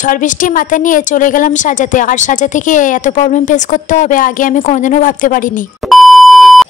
ঝড় বৃষ্টি মাথায় নিয়ে চলে গেলাম সাজাতে। আর সাজাতে গিয়ে এত প্রবলেম ফেস করতে হবে আগে আমি কোনোদিনও ভাবতে পারিনি।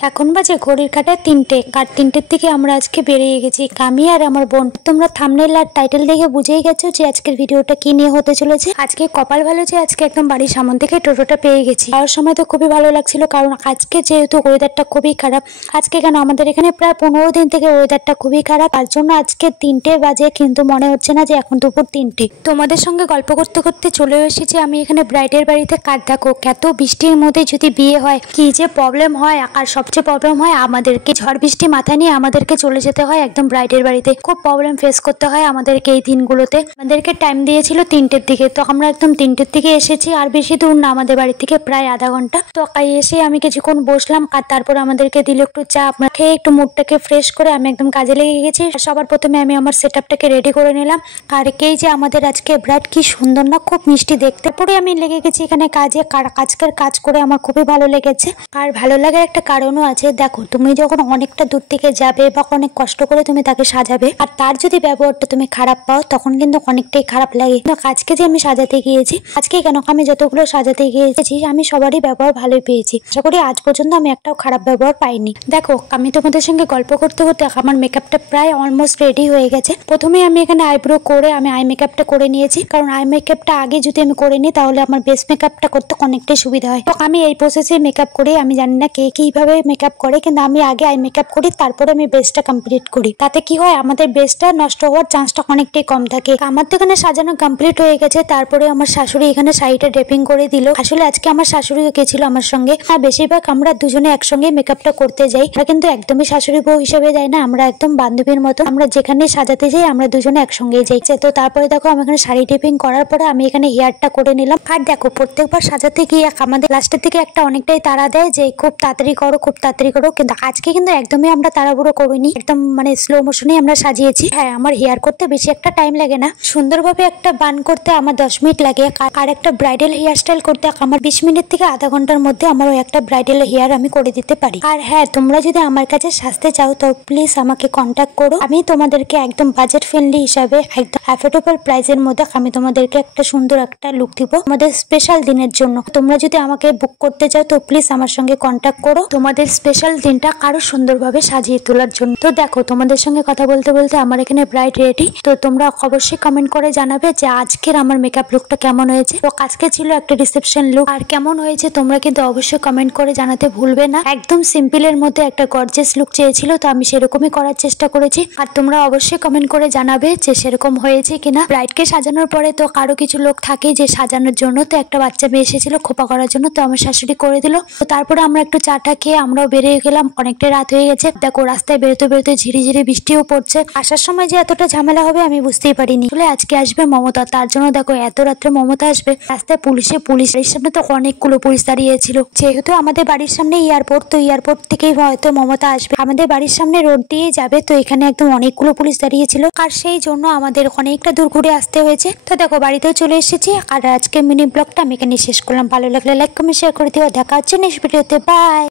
এখন বাজে ঘড়ির কাঁটায় 3টে, আর 3টের দিকে আমরা আজকে বেরিয়ে গেছি আমি আর আমার বোন। তোমরা থাম্বনেল আর টাইটেল দেখে বুঝেই গেছো যে আজকের ভিডিওটা কি নিয়ে হতে চলেছে। আজকে কপাল ভালো যে আজকে একদম বাড়ির সামনে থেকে টোটোটা পেয়ে গেছি। যাওয়ার সময় তো খুবই ভালো লাগছিল, কারণ আজকে যেহেতু ওয়েদারটা খুবই খারাপ। আজকে কেন আমাদের এখানে প্রায় 15 দিন থেকে ওয়েদারটা খুবই খারাপ, তার জন্য আজকে 3টে বাজে, কিন্তু মনে হচ্ছে না যে এখন দুপুর 3টে। তোমাদের সঙ্গে গল্প করতে করতে চলে এসেছি আমি এখানে ব্রাইডের বাড়িতে। কার দেখো এত বৃষ্টির মধ্যে যদি বিয়ে হয় কি যে প্রবলেম হয়। আর সবচেয়ে প্রবলেম হয় আমাদেরকে ঝড় বৃষ্টি মাথায় নিয়ে আমাদেরকে চলে যেতে হয় একদম ব্রাইডের বাড়িতে। খুব প্রবলেম ফেস করতে হয় আমাদেরকে এই দিনগুলোতে। আমাদেরকে টাইম দিয়েছিল 3টের দিকে, তো আমরা একদম 3টের দিকে এসেছি। আর বেশি দূর না আমাদের বাড়ি থেকে, প্রায় আধা ঘন্টা। তো এসে আমি কিছুক্ষণ বসলাম, আর তারপর আমাদেরকে দিল একটু চা। আমরা খেয়ে একটু মুডটাকে ফ্রেশ করে আমি একদম কাজে লেগে গেছি। সবার প্রথমে আমি আমার সেটআপটাকে রেডি করে নিলাম। আর এই যে আমাদের আজকে ব্রাইড, কি সুন্দর না, খুব মিষ্টি দেখতে। পরে আমি লেগে গেছি এখানে কাজে। আজকের কাজ করে আমার খুবই ভালো লেগেছে। আর ভালো লাগার একটা কারণও আছে। দেখো তুমি যখন অনেকটা দূর থেকে যাবে বা অনেক কষ্ট করে তুমি তাকে সাজাবে, আর তার যদি ব্যবহারটা তুমি খারাপ পাও তখন কিন্তু অনেকটাই খারাপ লাগে। আজকে যে আমি সাজাতে গিয়েছি, আজকে কেন আমি যতগুলো সাজাতে গিয়েছি আমি সবারই ব্যবহার ভালোই পেয়েছি। আশা করি আজ পর্যন্ত আমি একটাও খারাপ ব্যবহার পাইনি। দেখো আমি তোমাদের সঙ্গে গল্প করতে করতে আমার মেকআপটা প্রায় অলমোস্ট রেডি হয়ে গেছে। প্রথমে আমি এখানে আইব্রো করে আমি আই মেকআপটা করে নিয়েছি, কারণ আই মেকআপটা আগে যদি আমি করে নিই তাহলে আমার বেস মেকআপটা করতে অনেকটাই সুবিধা হয়। তো আমি এই প্রসেসে মেকআপ করি। আমি জানি না কে কিভাবে মেকআপ করে, কিন্তু আমি আগে আই মেকআপ করি, তারপরে আমি বেসটা কমপ্লিট করি। তাতে কি হয়, আমাদের বেসটা নষ্ট হওয়ার চান্সটা অনেকটাই কম থাকে। আমার তো এখানে সাজানো কমপ্লিট হয়ে গেছে। তারপরে আমার শাশুড়ি এখানে শাড়িটা ড্রেপিং করে দিল। আসলে আজকে আমার শাশুড়িও গেছিল আমার সঙ্গে। আর বেশিরভাগ আমরা দুজনে একসঙ্গে মেকআপটা করতে যাই, কিন্তু একদমই শাশুড়ি বউ হিসেবে যাই না, আমরা একদম বান্ধবীর মতো। আমরা যেখানে সাজাতে যাই আমরা দুজনে একসঙ্গেই যাই। তো তারপরে দেখো আমি এখানে শাড়ি ড্রেপিং করার পরে আমি এখানে হেয়ারটা করে নিলাম। আর দেখো প্রত্যেকবার সাজাতে গিয়ে আমাদের লাস্টের দিকে একটা অনেকটাই তাড়া দেয় যে খুব তাড়াতাড়ি করো, খুব তাড়াতাড়ি করো। কিন্তু আজকে কিন্তু একদমই আমরা তাড়াহুড়ো করিনি, একদম মানে স্লো মোশনে আমরা সাজিয়েছি। হ্যাঁ, আমার হেয়ার করতে বেশি একটা টাইম লাগে না। সুন্দরভাবে একটা বান করতে আমার 10 মিনিট লাগে, আর একটা ব্রাইডাল হেয়ার স্টাইল করতে আমার 20 মিনিট থেকে আধা ঘন্টার মধ্যে আমার ওই একটা ব্রাইডাল হেয়ার আমি করে দিতে পারি। আর হ্যাঁ, তোমরা যদি আমার কাছে সাজতে চাও তো প্লিজ আমাকে কন্ট্যাক্ট করো। আমি তোমাদেরকে একদম বাজেট ফ্রেন্ডলি হিসাবে একদম অ্যাফোর্ডেবল প্রাইসের মধ্যে আমি তোমাদেরকে একটা সুন্দর একটা লুক দিব আমাদের স্পেশাল দিনের জন্য। তোমরা যদি আমাকে বুক করতে চাও তো প্লিজ আমার সঙ্গে কন্ট্যাক্ট করো তোমাদের স্পেশাল দিনটা আরো সুন্দরভাবে সাজিয়ে তোলার জন্য। তো দেখো তোমাদের সঙ্গে কথা বলতে বলতে আমার এখানে ব্রাইড রেডি। তো তোমরা অবশ্যই কমেন্ট করে জানাবে যে আজকের আমার মেকআপ লুকটা কেমন হয়েছে। তো আজকে ছিল একটা রিসেপশন লুক, আর কেমন হয়েছে তোমরা কিন্তু অবশ্যই কমেন্ট করে জানাতে ভুলবে না। একদম সিম্পলের মধ্যে একটা গর্জিয়াস লুক চেয়েছিল, তো আমি সেরকমই করার চেষ্টা করেছি। আর তোমরা অবশ্যই কমেন্ট করে জানাবে যে সেরকম হয়েছে কিনা। ব্রাইডকে সাজানোর পরে তো কারো কিছু লোক থাকে যে সাজানোর জন্য, তো একটা বাচ্চা মেয়ে এসেছিল খোপা করার জন্য, তো আমার শাশুড়ি করে দিল। তো তারপরে আমরা একটু চাটা খেয়ে আমরাও বেরিয়ে গেলাম। অনেকটা রাত হয়ে গেছে। দেখো রাস্তায় বেরোতে বেরোতে ঝিরি ঝিরি বৃষ্টিও পড়ছে। আসার সময় যে এতটা ঝামেলা হবে আমি বুঝতেই পারিনি। বলে আজকে আসবে মমতা, তার জন্য দেখো এত রাত্রে মমতা আসবে। রাস্তায় পুলিশ বাড়ির সামনে তো অনেকগুলো পুলিশ দাঁড়িয়েছিল। যেহেতু আমাদের বাড়ির সামনে এয়ারপোর্ট, তো এয়ারপোর্ট থেকেই হয়তো মমতা আসবে। আমাদের বাড়ির সামনে রোড দিয়ে যাবে, তো এখানে একদম অনেকগুলো পুলিশ দাঁড়িয়েছিল, আর সেই জন্য আমাদের অনেকটা দূর ঘুরে আসতে হয়েছে। তো দেখো বাড়িতেও চলে এসেছি। আর আজকে মিনি ব্লগটা আমি এখানে শেষ করলাম। ভালো লাগলে লাইক কমেন্ট শেয়ার করে দিও। দেখা হচ্ছে নেক্সট ভিডিওতে। বাই।